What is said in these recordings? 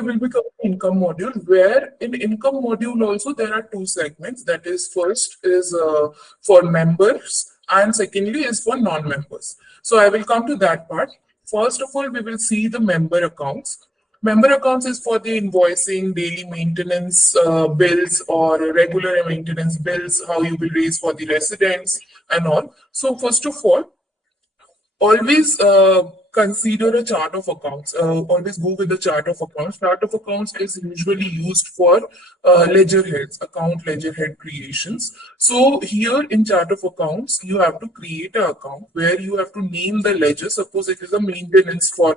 we will be covering income module, where in income module also there are two segments. That is, first is for members and secondly is for non-members. So I will come to that part. First of all, we will see the member accounts. Member accounts is for the invoicing, daily maintenance bills or regular maintenance bills, how you will raise for the residents and all. So first of all, always consider a chart of accounts. Always go with the chart of accounts. Chart of accounts is usually used for ledger heads, account ledger head creations. So here in chart of accounts, you have to create an account where you have to name the ledger. Suppose it is a maintenance for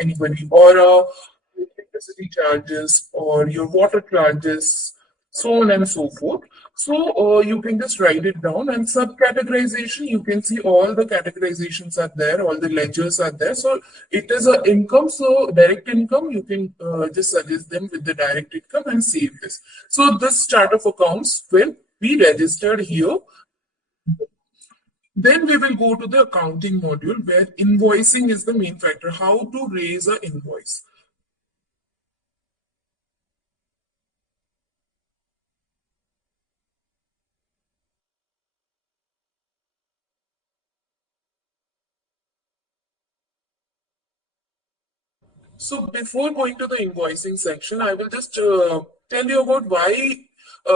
anybody, or electricity charges, or your water charges, so on and so forth. So you can just write it down, and subcategorization, you can see all the categorizations are there, all the ledgers are there. So it is a income, so direct income, you can just suggest them with the direct income and save this. So this chart of accounts will be registered here. Then we will go to the accounting module, where invoicing is the main factor, how to raise an invoice. So before going to the invoicing section, I will just tell you about why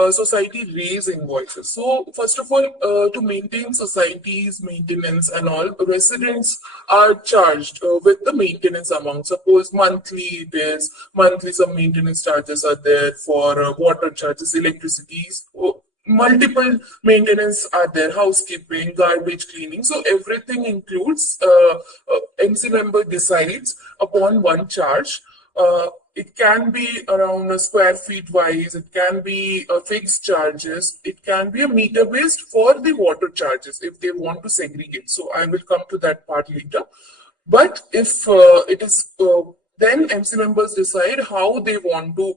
society raise invoices. So first of all, to maintain society's maintenance and all, residents are charged with the maintenance amount. Suppose monthly it is, monthly some maintenance charges are there for water charges, electricities, multiple maintenance are there, housekeeping, garbage cleaning. So everything includes, MC member decides upon one charge. It can be around a square feet wise, it can be fixed charges, it can be a meter based for the water charges if they want to segregate. So I will come to that part later. But if it is, then MC members decide how they want to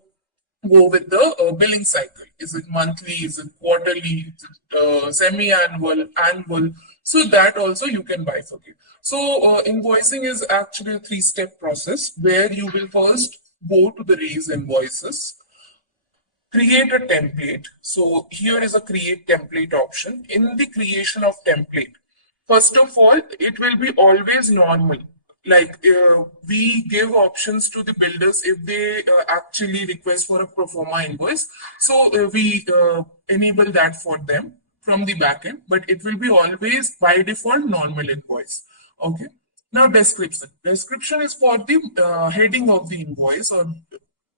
go with the billing cycle. Is it monthly? Is it quarterly? Is it semi-annual, annual? So that also you can bifurcate. So invoicing is actually a three-step process, where you will first go to the raise invoices, create a template. So here is a create template option. In the creation of template, first of all, it will be always normal. Like we give options to the builders if they actually request for a pro forma invoice. So we enable that for them from the backend, but it will be always by default normal invoice. Okay. Now description. Description is for the heading of the invoice, or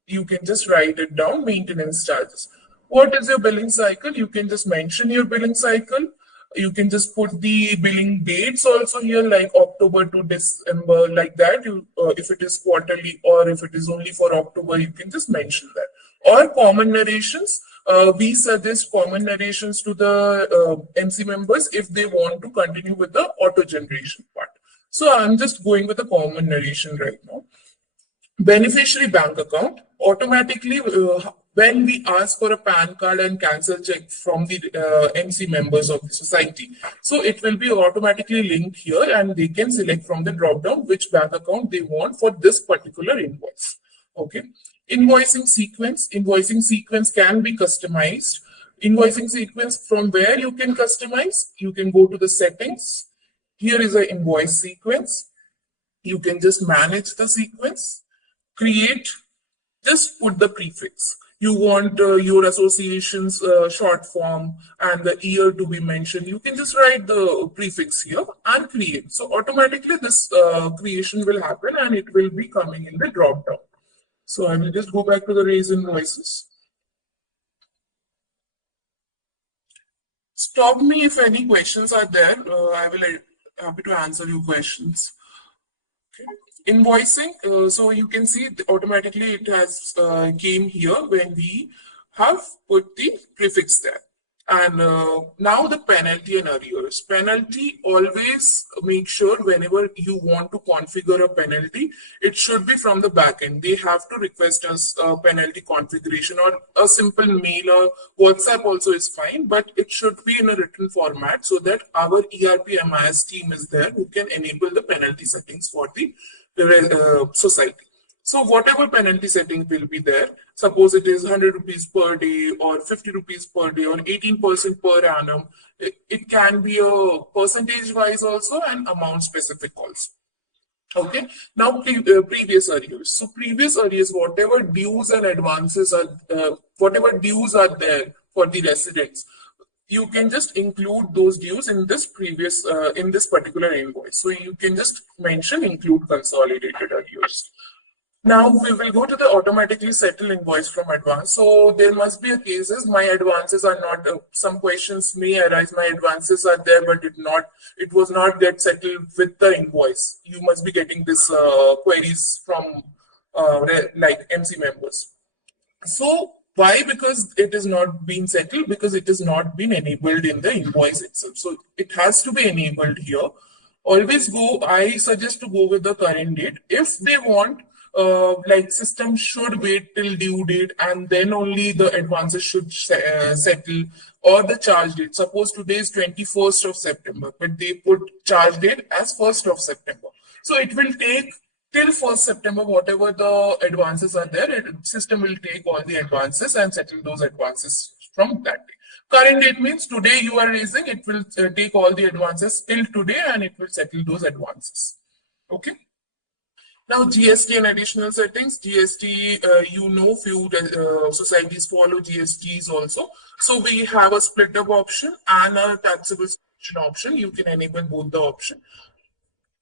you can just write it down, maintenance charges. What is your billing cycle? You can just mention your billing cycle. You can just put the billing dates also here, like October to December, like that. You, if it is quarterly or if it is only for October, you can just mention that. Or common narrations. We suggest common narrations to the MC members if they want to continue with the auto generation part. So I'm just going with a common narration right now. Beneficiary bank account, automatically when we ask for a PAN card and cancel check from the MC members of the society, so it will be automatically linked here, and they can select from the drop down which bank account they want for this particular invoice. Okay. Invoicing sequence can be customized. Invoicing sequence, from where you can customize, you can go to the settings. Here is an invoice sequence. You can just manage the sequence. Create, just put the prefix. You want your association's short form and the year to be mentioned. You can just write the prefix here and create. So automatically this creation will happen, and it will be coming in the drop down. So I will just go back to the raise invoices. Stop me if any questions are there. I will be happy to answer your questions. Okay. Invoicing, so you can see automatically it has came here when we have put the prefix there. And now the penalty and arrears. Penalty, always make sure whenever you want to configure a penalty, it should be from the backend. They have to request us a penalty configuration, or a simple mail or WhatsApp also is fine, but it should be in a written format so that our ERP MIS team is there who can enable the penalty settings for the society. So whatever penalty setting will be there, suppose it is 100 rupees per day or 50 rupees per day or 18% per annum, it can be a percentage wise also and amount specific also. Okay. Now, previous arrears. So, previous arrears, whatever dues and advances are, whatever dues are there for the residents, you can just include those dues in this in this particular invoice. So, you can just mention include consolidated arrears. Now we will go to the automatically settle invoice from advance. So there must be a cases my advances are not. Some questions may arise. My advances are there, but it was not get settled with the invoice. You must be getting this queries from like MC members. So why? Because it is not being settled because it is not been enabled in the invoice itself. So it has to be enabled here. Always go. I suggest to go with the current date if they want like system should wait till due date and then only the advances should settle or the charge date. Suppose today is 21st of September, but they put charge date as 1st of September. So it will take till 1st September, whatever the advances are there, system will take all the advances and settle those advances from that day. Current date means today you are raising, it will take all the advances till today and it will settle those advances. Okay. Now, GST and additional settings. GST, few societies follow GSTs also. So we have a split up option and a taxable subscription option. You can enable both the option.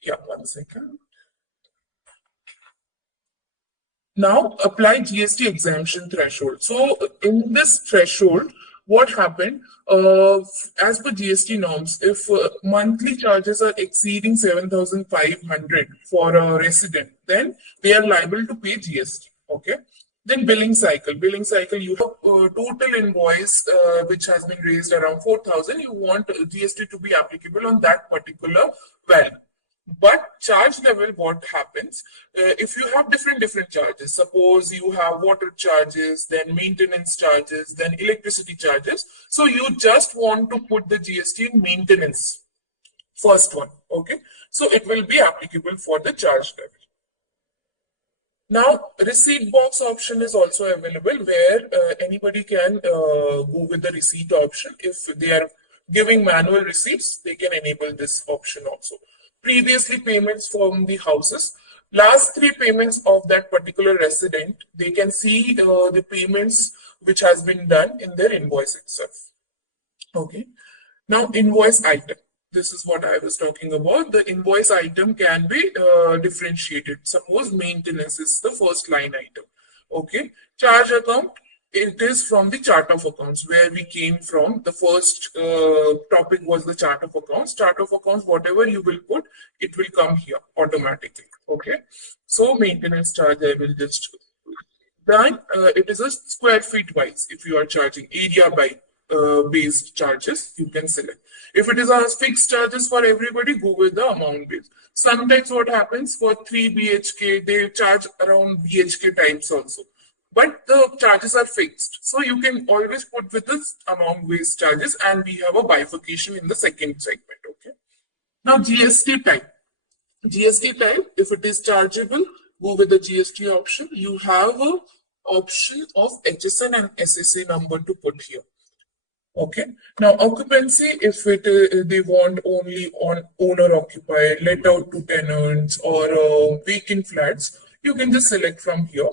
Yeah, 1 second. Now apply GST exemption threshold. So in this threshold, what happened? As per GST norms, if monthly charges are exceeding 7,500 for a resident, then they are liable to pay GST. Okay. Then billing cycle. Billing cycle, you have total invoice which has been raised around 4,000. You want GST to be applicable on that particular value. But charge level, what happens if you have different charges? Suppose you have water charges, then maintenance charges, then electricity charges. So you just want to put the GST in maintenance, first one. Okay, so it will be applicable for the charge level. Now, receipt box option is also available where anybody can go with the receipt option. If they are giving manual receipts, they can enable this option also. Previously payments from the houses, last 3 payments of that particular resident, they can see the payments which has been done in their invoice itself. Okay. Now invoice item. This is what I was talking about. The invoice item can be differentiated. Suppose maintenance is the first line item. Okay. Charge account. It is from the chart of accounts where we came from. The first topic was the chart of accounts. Chart of accounts, whatever you will put, it will come here automatically. Okay. So maintenance charge, I will just then it is a square feet wise. If you are charging area by based charges, you can select. If it is a fixed charges for everybody, go with the amount based. Sometimes what happens for 3 BHK, they charge around BHK types also. But the charges are fixed. So you can always put with this amount based charges and we have a bifurcation in the second segment. Okay. Now GST type. GST type, if it is chargeable, go with the GST option. You have a option of HSN and SSA number to put here. Okay. Now occupancy, if they want only on owner occupied, let out to tenants or vacant flats, you can just select from here.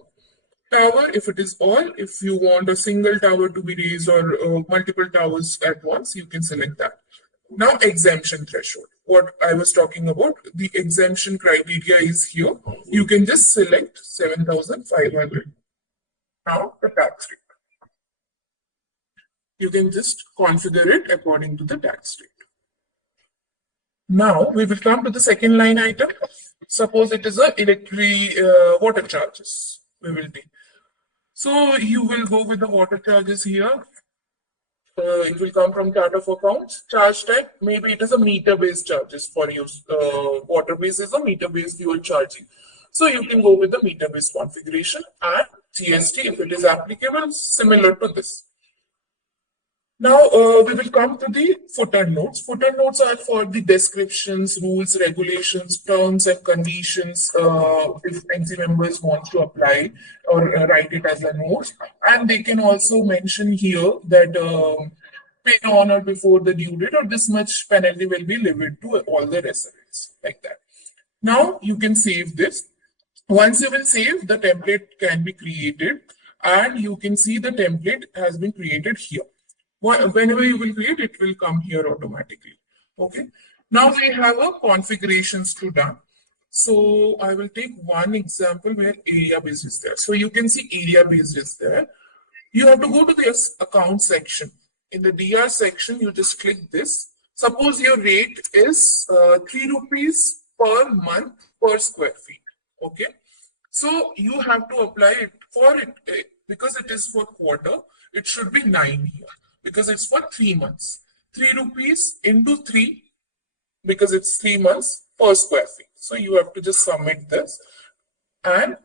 Tower, if it is all, if you want a single tower to be raised or multiple towers at once, you can select that. Now exemption threshold. What I was talking about, the exemption criteria is here. You can just select 7,500. Now the tax rate. You can just configure it according to the tax rate. Now we will come to the second line item. Suppose it is a water charges. We will take. So you will go with the water charges here. It will come from chart of accounts. Charge type, maybe it is a meter-based charges for you. Water-based is a meter-based fuel charging. So you can go with the meter-based configuration and GST if it is applicable, similar to this. Now we will come to the footer notes. Footer notes are for the descriptions, rules, regulations, terms and conditions if NC members want to apply or write it as a note. And they can also mention here that pay on or before the due date or this much penalty will be levied to all the residents like that. Now you can save this. Once you will save, the template can be created and you can see the template has been created here. Whenever you will create, it will come here automatically. Okay. Now we have a configurations to done. So I will take one example where area based is there. So you can see area based is there. You have to go to the account section. In the DR section, you just click this. Suppose your rate is 3 rupees per month per square feet. Okay. So you have to apply it for it because it is for quarter. It should be 9 here because it's for 3 months. 3 rupees into 3 because it's 3 months per square feet. So you have to just submit this. And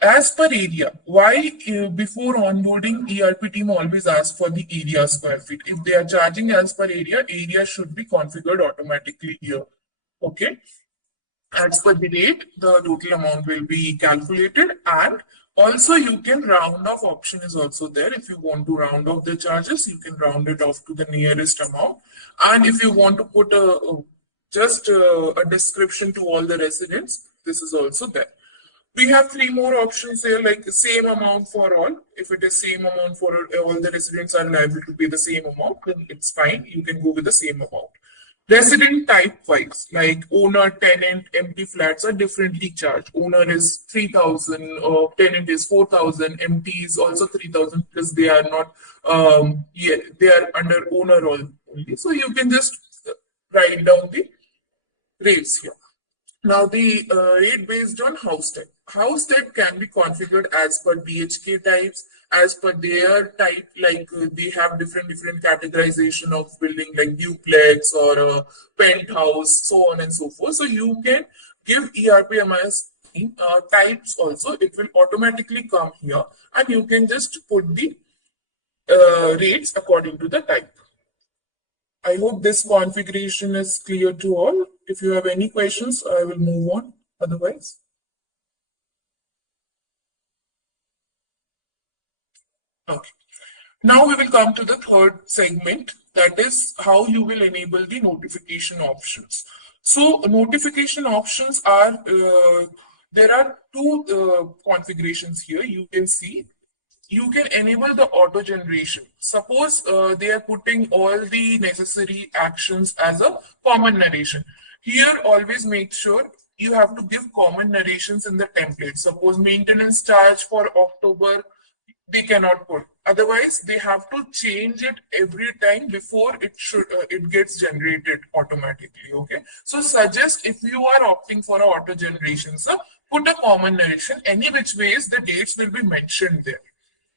as per area, why before onboarding ERP team always ask for the area square feet? If they are charging as per area should be configured automatically here. Okay. As per the rate, the total amount will be calculated, and also you can round off option is also there. If you want to round off the charges, you can round it off to the nearest amount. And if you want to put just a description to all the residents, this is also there. We have 3 more options here, like same amount for all. If it is same amount for all the residents are liable to pay the same amount, then it's fine. You can go with the same amount. Resident type wise, like owner, tenant, empty flats are differently charged. Owner is 3,000, tenant is 4,000, empty is also 3,000 because they are not, they are under owner only. So you can just write down the rates here. Now the rate based on house type. House type can be configured as per BHK types, as per their type, like they have different categorization of building like duplex or a penthouse, so on and so forth. So you can give ERPMIS types also. It will automatically come here and you can just put the rates according to the type. I hope this configuration is clear to all. If you have any questions, I will move on. Otherwise, okay. Now we will come to the third segment, that is how you will enable the notification options. So notification options are, there are 2 configurations here. You can see you can enable the auto generation. Suppose they are putting all the necessary actions as a common narration. Here, always make sure you have to give common narrations in the template. Suppose maintenance charge for October, they cannot put. Otherwise, they have to change it every time before it gets generated automatically. Okay. So suggest if you are opting for an auto generation, so put a common narration. Any which ways the dates will be mentioned there.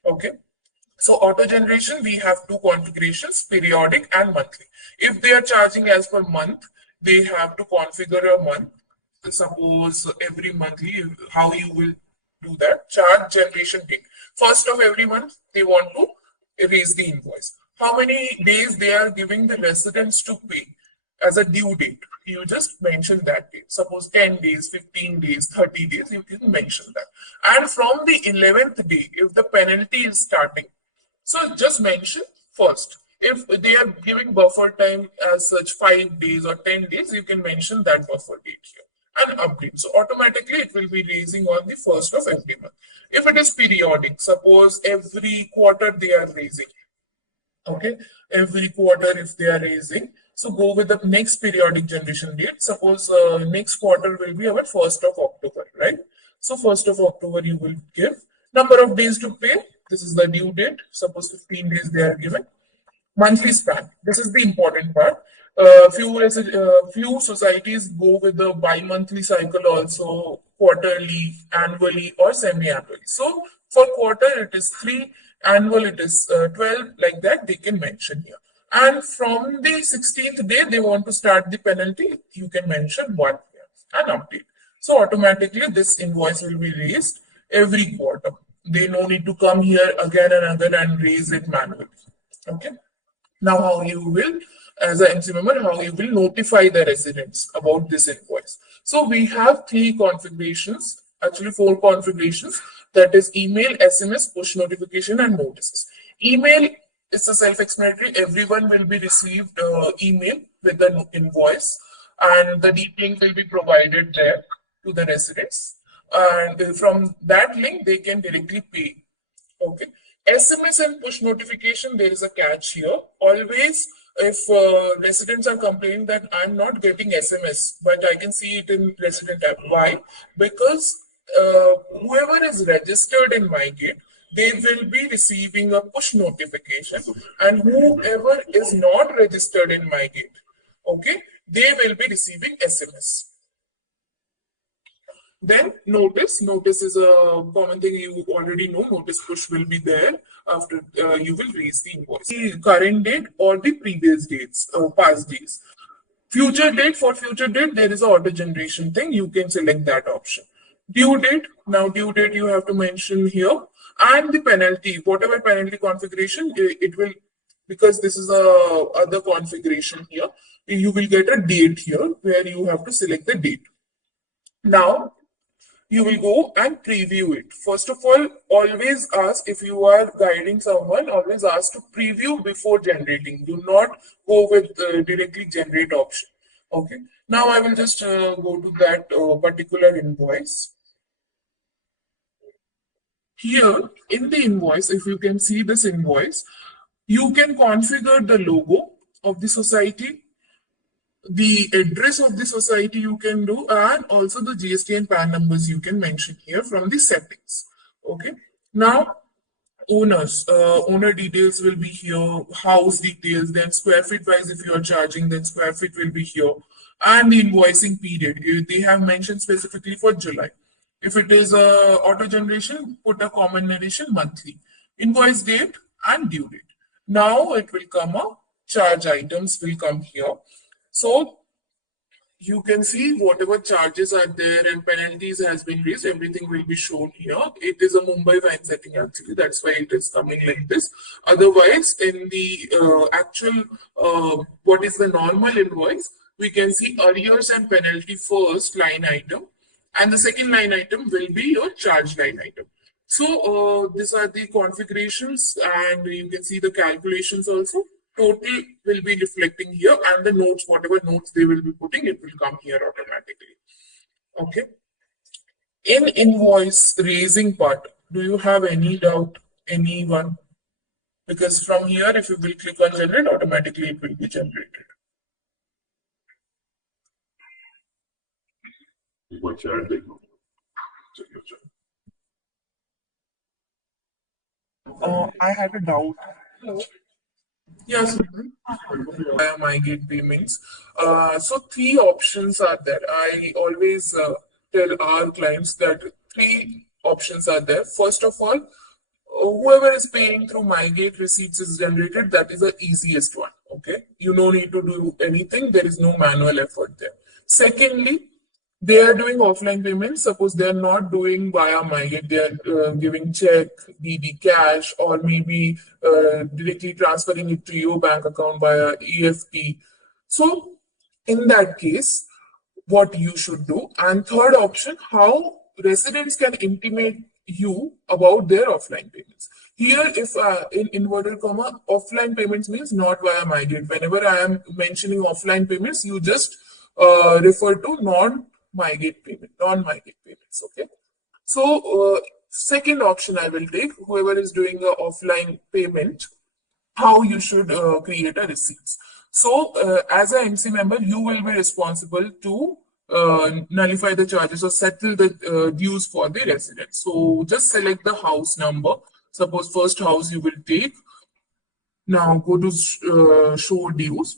Okay. So auto generation, we have 2 configurations, periodic and monthly. If they are charging as per month, they have to configure a month. Suppose every monthly, how you will do that? Charge generation date. First of every month, they want to erase the invoice. How many days they are giving the residents to pay as a due date? You just mention that date. Suppose 10 days, 15 days, 30 days, you can mention that. And from the 11th day, if the penalty is starting, so just mention first. If they are giving buffer time as such 5 days or 10 days, you can mention that buffer date here and update. So automatically it will be raising on the 1st of every month. If it is periodic, suppose every quarter they are raising. Okay, every quarter if they are raising. So go with the next periodic generation date. Suppose next quarter will be our 1st of October, right? So 1st of October you will give number of days to pay. This is the due date. Suppose 15 days they are given. Monthly span. This is the important part. Few societies go with the bi-monthly cycle also, quarterly, annually, or semi-annually. So for quarter it is 3, annual it is 12, like that they can mention here. And from the 16th day they want to start the penalty, you can mention 1 here and update. So automatically this invoice will be raised every quarter. They no need to come here again and again and raise it manually. Okay. Now, how you will, as an MC member, how you will notify the residents about this invoice. So we have three configurations, actually four configurations, that is email, SMS, push notification, and notices. Email is a self-explanatory. Everyone will be received email with the invoice, and the deep link will be provided there to the residents. And from that link, they can directly pay. Okay. SMS and push notification, there is a catch here. Always, if residents are complaining that I'm not getting SMS, but I can see it in resident app. Why? Because whoever is registered in Mygate, they will be receiving a push notification, and whoever is not registered in Mygate, okay, they will be receiving SMS. Then notice is a common thing you already know. Notice push will be there after you will raise the invoice. The current date or the previous dates, past days. Future date, for future date, there is a auto generation thing. You can select that option. Due date, now due date you have to mention here. And the penalty, whatever penalty configuration, it will, because this is a other configuration here, you will get a date here where you have to select the date. Now, you will go and preview it. First of all, always ask, if you are guiding someone, always ask to preview before generating. Do not go with directly generate option. Okay. Now I will just go to that particular invoice. Here in the invoice, if you can see this invoice, you can configure the logo of the society, the address of the society you can do, and also the GST and PAN numbers you can mention here from the settings. Okay. Now, owners, owner details will be here, house details, then square feet wise if you are charging, then square feet will be here, and the invoicing period. They have mentioned specifically for July. If it is auto generation, put a common narration monthly, invoice date and due date. Now it will come up, charge items will come here. So you can see whatever charges are there and penalties has been raised, everything will be shown here. It is a Mumbai fine setting actually, that's why it is coming like this. Otherwise, in the actual, what is the normal invoice, we can see arrears and penalty first line item, and the second line item will be your charge line item. So these are the configurations, and you can see the calculations also. Total will be reflecting here, and the notes, whatever notes they will be putting, it will come here automatically. Okay. In invoice raising part, do you have any doubt, anyone? Because from here, if you will click on generate, automatically it will be generated. I had a doubt. Hello. Yes, via Mygate payments. So three options are there. I always tell our clients that three options are there. First of all, whoever is paying through Mygate receipts is generated. That is the easiest one. Okay, you no need to do anything. There is no manual effort there. Secondly, they are doing offline payments. Suppose they are not doing via Mygate, they are giving check, DD cash, or maybe directly transferring it to your bank account via EFT. So, in that case, what you should do. And third option, how residents can intimate you about their offline payments. Here, if in inverted comma, offline payments means not via Mygate. Whenever I am mentioning offline payments, you just refer to non-Mygate payments. Okay. So second option I will take, whoever is doing a offline payment, how you should create a receipts. So as a MC member, you will be responsible to nullify the charges or settle the dues for the resident. So just select the house number. Suppose first house you will take. Now go to show dues.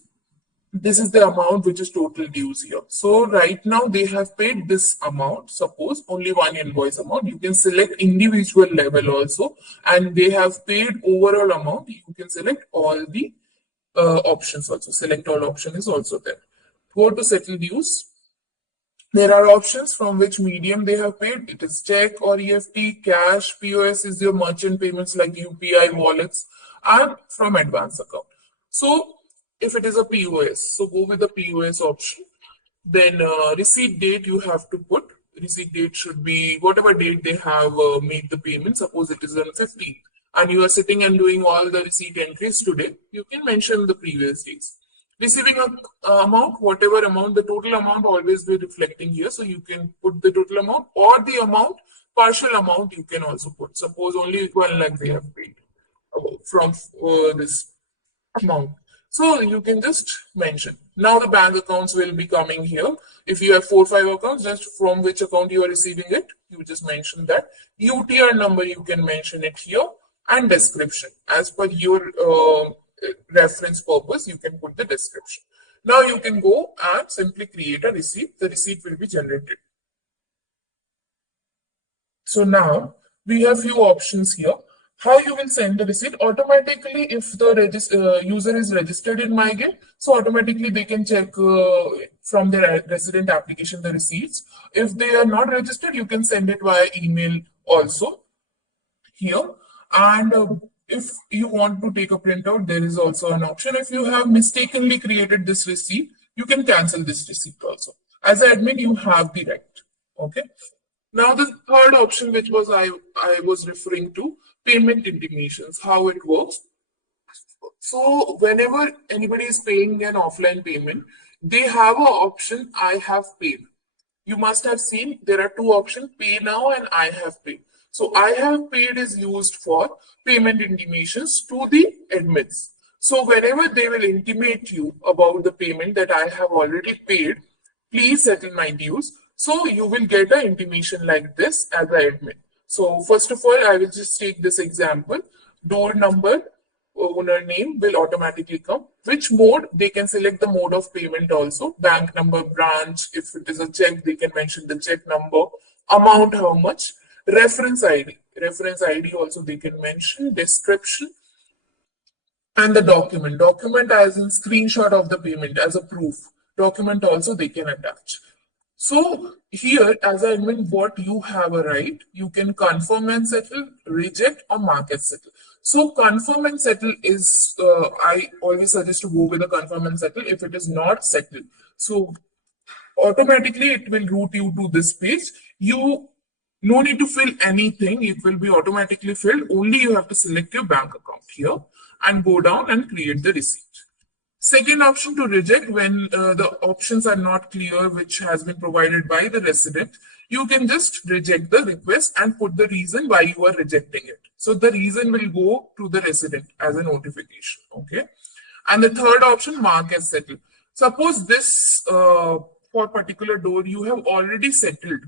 This is the amount which is total dues here. So right now they have paid this amount. Suppose only one invoice amount. You can select individual level also, and they have paid overall amount. You can select all the options also. Select all option is also there. Go to settle dues. There are options from which medium they have paid. It is check or EFT, cash, POS is your merchant payments like UPI, wallets, and from advance account. So if it is a POS, so go with the POS option. Then receipt date you have to put. Receipt date should be whatever date they have made the payment. Suppose it is on 15th and you are sitting and doing all the receipt entries today, you can mention the previous dates. Receiving amount, whatever amount, the total amount always be reflecting here. So you can put the total amount or the amount, partial amount you can also put. Suppose only 1 lakh they have paid from this amount. So you can just mention. Now the bank accounts will be coming here. If you have 4-5 accounts, just from which account you are receiving it, you just mention that. UTR number you can mention it here, and description. As per your reference purpose, you can put the description. Now you can go and simply create a receipt. The receipt will be generated. So now we have few options here. How you will send the receipt automatically if the user is registered in Mygate, so automatically they can check from their resident application the receipts. If they are not registered, you can send it via email also here. And if you want to take a printout, there is also an option. If you have mistakenly created this receipt, you can cancel this receipt also. As an admin, you have the right. Okay. Now the third option, which was I was referring to, payment intimations, how it works. So whenever anybody is paying an offline payment, they have an option, I have paid. You must have seen there are two options, pay now and I have paid. So I have paid is used for payment intimations to the admins. So whenever they will intimate you about the payment that I have already paid, please settle my dues. So you will get an intimation like this as an admin. So first of all, I will just take this example. Door number, owner name will automatically come. Which mode? They can select the mode of payment also. Bank number, branch. If it is a check, they can mention the check number. Amount, how much. Reference ID. Reference ID also they can mention. Description. And the document. Document as in screenshot of the payment as a proof. Document also they can attach. So here, as I admin, what you have a right, you can confirm and settle, reject, or mark as settle. So confirm and settle is, I always suggest to go with the confirm and settle if it is not settled. So automatically it will route you to this page. You no need to fill anything. It will be automatically filled. Only you have to select your bank account here and go down and create the receipt. Second option, to reject, when the options are not clear, which has been provided by the resident, you can just reject the request and put the reason why you are rejecting it. So the reason will go to the resident as a notification. Okay. And the third option, mark as settled. Suppose this for particular door, you have already settled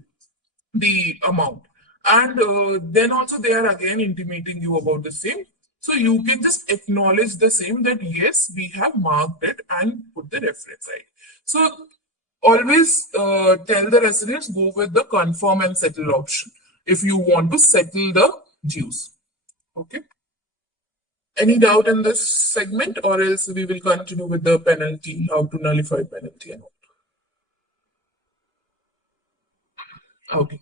the amount. And then also they are again intimating you about the same. So you can just acknowledge the same that yes, we have marked it and put the reference ID. So always tell the residents go with the confirm and settle option if you want to settle the dues. Okay. Any doubt in this segment, or else we will continue with the penalty, how to nullify penalty and all. Okay.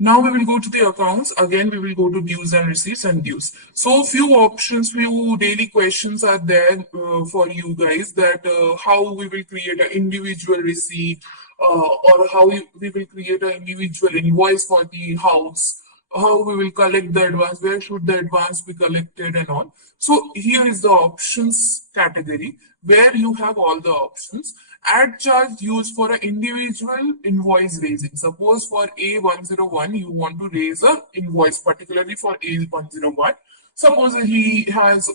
Now we will go to the accounts. Again, we will go to dues and receipts and dues. So few options, few daily questions are there for you guys, that how we will create an individual receipt or how we will create an individual invoice for the house, how we will collect the advance, where should the advance be collected and all. So here is the options category where you have all the options. Add charge used for an individual invoice raising. Suppose for A101, you want to raise an invoice, particularly for A101. Suppose he has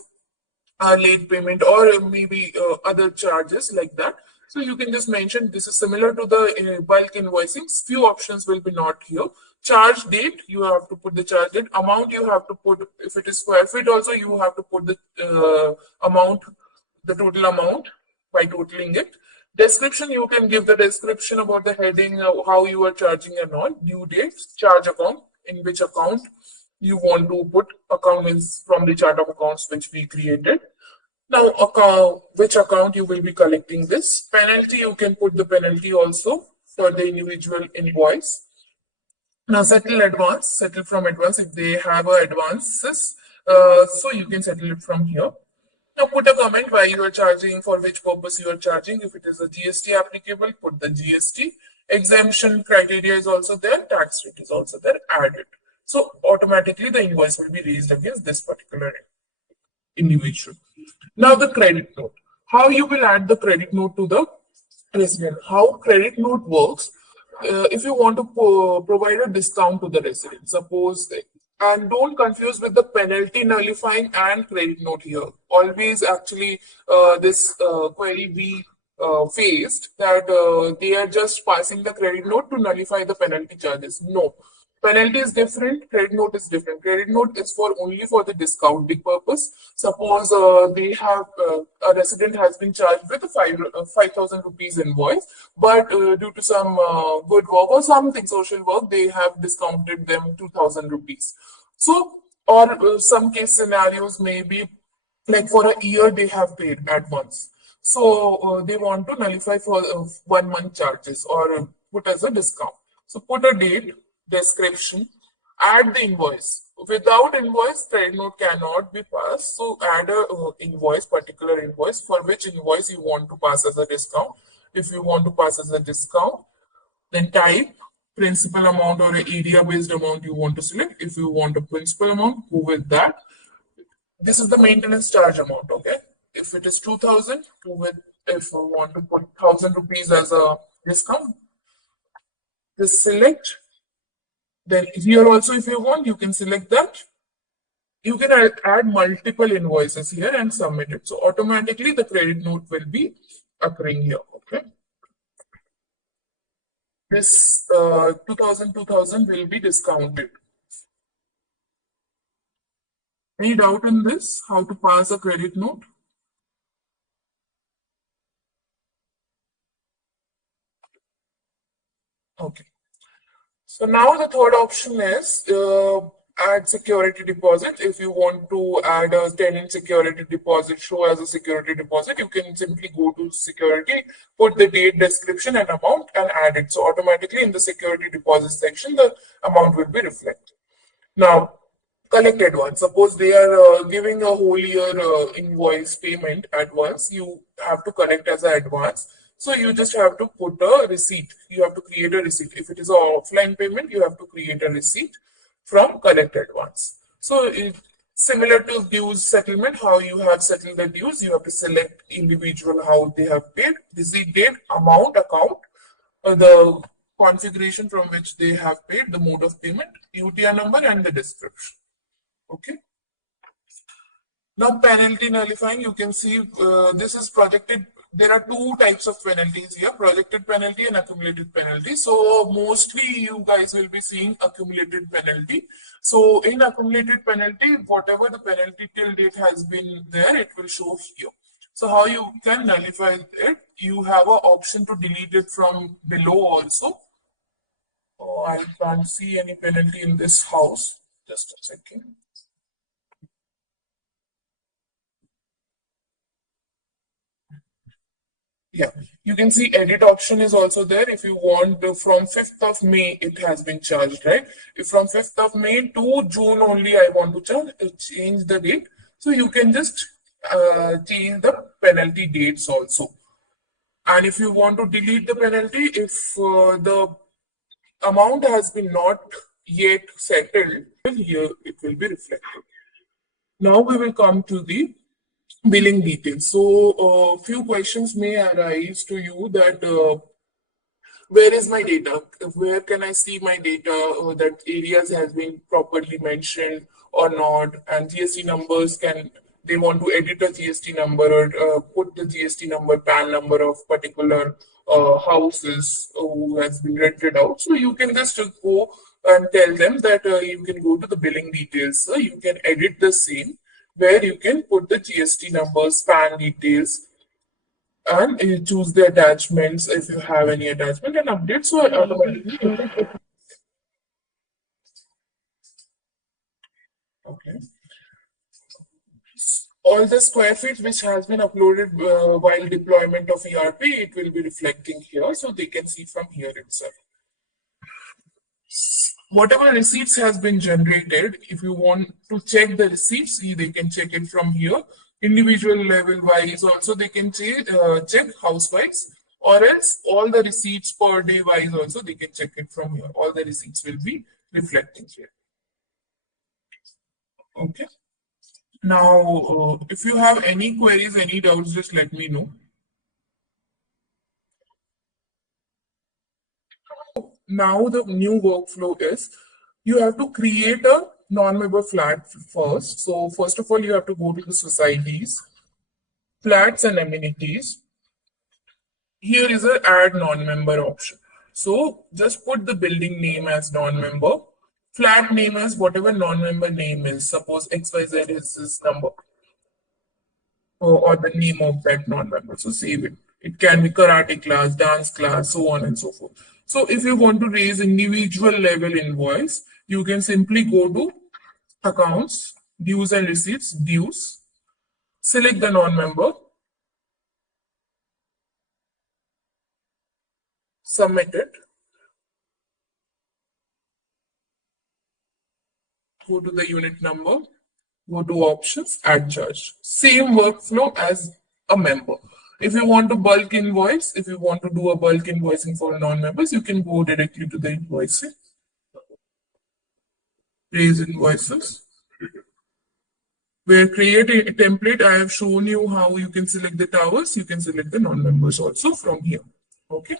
a late payment or maybe other charges like that. So you can just mention this is similar to the bulk invoicing. Few options will be not here. Charge date, you have to put the charge date. Amount, you have to put, if it is square feet also, you have to put the amount, the total amount by totaling it. Description, you can give the description about the heading, how you are charging and all. Due date, charge account, in which account you want to put. Account is from the chart of accounts which we created. Now, which account you will be collecting this. Penalty, you can put the penalty also for the individual invoice. Now, settle advance, settle from advance if they have advances. So you can settle it from here. Now put a comment why you are charging, for which purpose you are charging. If it is a GST applicable, put the GST. Exemption criteria is also there, tax rate is also there, add it. So automatically the invoice will be raised against this particular individual. Now the credit note. How you will add the credit note to the resident? How credit note works? If you want to provide a discount to the resident, suppose, and don't confuse with the penalty nullifying and credit note here. Always actually this query we faced that they are just passing the credit note to nullify the penalty charges. No, penalty is different, credit note is different. Credit note is for only for the discounting purpose. Suppose they have a resident has been charged with a 5,000 rupees invoice, but due to some good work or something social work, they have discounted them 2,000 rupees. So, or some case scenarios may be like for a year they have paid at once. So they want to nullify for 1 month charges or put as a discount. So put a date, description, add the invoice. Without invoice, credit note cannot be passed. So add a invoice, particular invoice, for which invoice you want to pass as a discount. If you want to pass as a discount, then type principal amount or an area based amount you want to select. If you want a principal amount, go with that. This is the maintenance charge amount, okay? If it is 2,000, go with, if you want to put 1,000 rupees as a discount, just select. Then here also, if you want, you can select that. You can add multiple invoices here and submit it. So automatically the credit note will be occurring here, okay? This 2,000 will be discounted. Any doubt in this? How to pass a credit note? Okay. So now the third option is add security deposit. If you want to add a tenant security deposit, show as a security deposit, you can simply go to security, put the date, description and amount and add it. So automatically in the security deposit section, the amount will be reflected. Now, collect advance. Suppose they are giving a whole year invoice payment at once, you have to collect as an advance. So you just have to put a receipt. You have to create a receipt. If it is an offline payment, you have to create a receipt from collect advance. So similar to dues settlement, how you have settled the dues, you have to select individual how they have paid, receipt date, amount, account, the configuration from which they have paid, the mode of payment, UTR number and the description. Okay. Now penalty nullifying, you can see this is projected. There are two types of penalties here, projected penalty and accumulated penalty. So mostly you guys will be seeing accumulated penalty. So in accumulated penalty, whatever the penalty till date has been there, it will show here. So how you can nullify it? You have an option to delete it from below also. Oh, I can't see any penalty in this house. Just a second. Yeah, you can see edit option is also there. If you want from 5th of May, it has been charged, right? If from 5th of May to June only I want to change the date. So you can just change the penalty dates also. And if you want to delete the penalty, if the amount has been not yet settled, here it will be reflected. Now we will come to the billing details. So a few questions may arise to you that where is my data? Where can I see my data that areas has been properly mentioned or not? And GST numbers, can they want to edit a GST number or put the GST number, PAN number of particular houses who has been rented out. So you can just go and tell them that you can go to the billing details. You can edit the same where you can put the GST numbers, PAN details, and you choose the attachments if you have any attachment and update. So automatically, okay. All the square feet which has been uploaded while deployment of ERP, it will be reflecting here, so they can see from here itself. Whatever receipts has been generated, if you want to check the receipts, they can check it from here. individual level wise also they can check house wise, or else all the receipts per day wise also they can check it from here. All the receipts will be reflecting here. Okay. Now, if you have any queries, any doubts, just let me know. Now the new workflow is you have to create a non-member flat first. So first of all, you have to go to the societies, flats and amenities. Here is a add non-member option. So just put the building name as non-member, flat name as whatever non-member name is. Suppose XYZ is his number or the name of that non-member. So save it. It can be karate class, dance class, so on and so forth. So if you want to raise individual level invoice, you can simply go to accounts, dues and receipts, dues, select the non-member, submit it, go to the unit number, go to options, add charge. Same workflow as a member. If you want to bulk invoice, if you want to do a bulk invoicing for non-members, you can go directly to the invoicing, raise invoices. Where create a template, I have shown you how you can select the towers, you can select the non-members also from here. Okay.